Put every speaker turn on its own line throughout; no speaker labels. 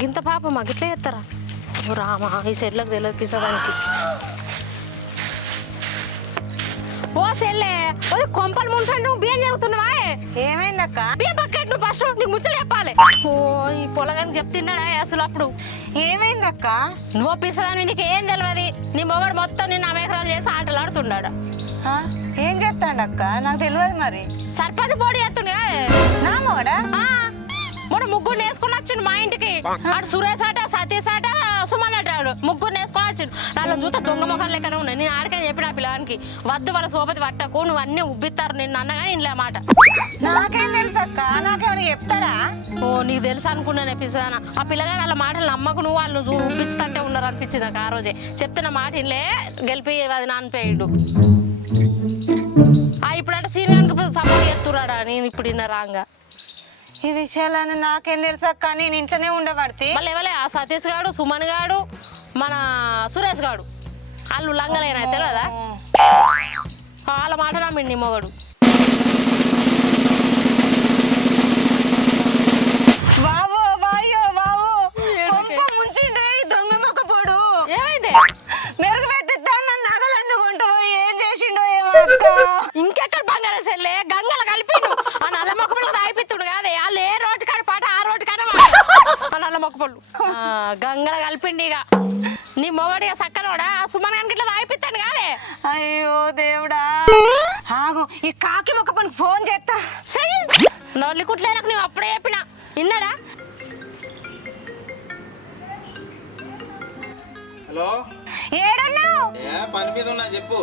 గింత పాప మా గిట్లే చేస్తారా ఓ రామా ఈ సెల్లకు తెలియదు పిసదానికి ఓ సెల్లే ఓ కొంపలు ముంచండి నువ్వు బియ్యం జరుగుతున్నావా?
ఏమైందక్క?
బియ్యం పక్కెట్ నువ్వు ఫస్ట్ నీకు ముచ్చట చెప్పాలి. ఓ ఈ పొలగానికి చెప్తున్నాడా అసలు అప్పుడు?
ఏమైందక్క?
నువ్వు పిసదాని నీకు ఏం తెలియదు నీ మొగడు మొత్తం నిన్న అమెకరాలు చేసి ఆటలు ఆడుతున్నాడు.
ఏం చేస్తాడక్క? నాకు తెలియదు మరి.
సర్పంచ్ పోటీ చేస్తుండే
నా మోడా
మొన్న ముగ్గురు నేసుకొని వచ్చిండు మా ఇంటికి. ఆడు సురేష్ ఆట సతీష్ ఆట సుమన్ ఆట ఆడు. ముగ్గురు నేసుకొని వచ్చిండు. వాళ్ళ చూత దొంగ ముఖాలు లెక్కనే ఉన్నాయి. నేను ఆడికని చెప్పిన ఆ పిల్లగానికి వద్దు వాళ్ళ సోపతి పట్టకు నువ్వు అన్ని ఉబ్బిస్తారు నిన్ను అన్నగాని ఇంట్లో మాట.
నాకేం తెలుసు అక్క? నాకేమైనా చెప్తాడా?
ఓ నీకు తెలుసు అనుకున్నాను పిల్లగాన ఆ పిల్లగాని వాళ్ళ మాటలు నమ్మకు నువ్వు వాళ్ళు ఉబ్బిస్తుంటే ఉన్నారు అనిపించింది నాకు ఆ రోజే. చెప్తున్న మాట ఇల్లే గెలిపి అది నానిపోయాడు. ఆ ఇప్పుడు అంటే సీనియర్కి సపోర్ట్ చేస్తున్నాడా? నేను ఇప్పుడు ఇన్న రాంగా.
ఈ విషయాలని నాకేం తెలుసు అక్క? నేను ఇంట్లోనే ఉండబడితే
మళ్ళీ ఎవలే? ఆ సతీష్ గాడు సుమన్ గాడు మన సురేష్ గాడు. వాళ్ళు లంగలేనా తెలియదా వాళ్ళ మాట నమ్మిండి మొగడు.
బావో బాయ్యో బావో
ఏడుకే?
కొంప ముంచిండే ఈ దొంగ మొక్క పోడు
ఏమైంది
మెరుగు పెట్టిద్దాం నన్ను నగలన్నీ కొంటపోయి ఏం చేసిండో ఏమో అక్క
ఇంకెక్కడ బంగారం సెల్లే గంగల కలిపిండు ఆ నల్ల మొక్క పళ్ళు తాగిపిత్తుడు కాదే వాళ్ళు ఏ రోడ్డు కాడ పాట ఆ రోడ్డు కాడ పాట. ఆ నల్ల మొక్క పళ్ళు. ఆ, గంగల కలిపిండి ఇక. నీ మొగడు ఇక సక్కనోడా? ఆ సుమన్ గానికి ఇట్లా తాగిపిస్తాడు కాదే?
అయ్యో దేవుడా. ఆగు ఈ కాకి మొక్క పని ఫోన్ చేస్తా
నల్లి కుట్లేరకు నువ్వు అప్పుడే చెప్పిన. విన్నారా
హలో?
ఏడన్నావు?
ఏ పని మీద ఉన్నా చెప్పు.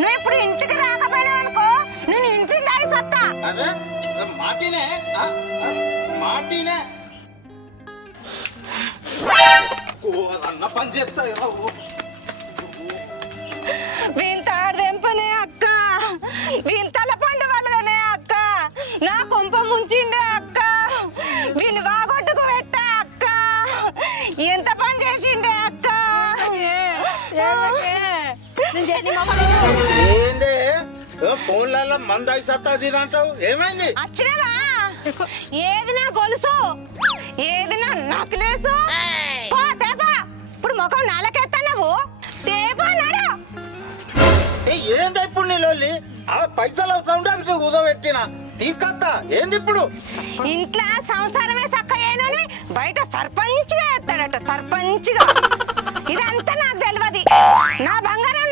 నువ్వు ఇప్పుడు ఇంటికి రాకపోయినావు అనుకో నేను ఇంటికి దాడి సత్తా.
అరే మాటినే మాటినే. అన్న పని చేస్తా.
వింతాడు అక్క. వింతల పండు వల్లనే అక్క. నా కొంప ముంచిండే అక్క. వీని బాగొట్టుకు పెట్టా అక్క. ఎంత పని చేసిండే అక్క.
ఏంది? ఫోన్లలో మంద సత్తా అంటావు? ఏమైంది?
వచ్చినవా ఏది నా గొలుసు. ఏది నా నక్లేసు పో తేపా. ఇప్పుడు ముఖం నాలకెత్తా నువ్వు. తేపా నడు.
ఏ, ఏంది ఇప్పుడు నీ లొల్లి? ఆ పైసలు సౌండ్ అవి కుదబెట్టిన తీసుకొస్తా ఏంది ఇప్పుడు?
ఇంట్లో సంసారమే చక్కయ్యానని బయట సర్పంచ్గా ఎత్తాడట సర్పంచ్గా. ఇదంతా నాకు తెలియదు నా బంగారం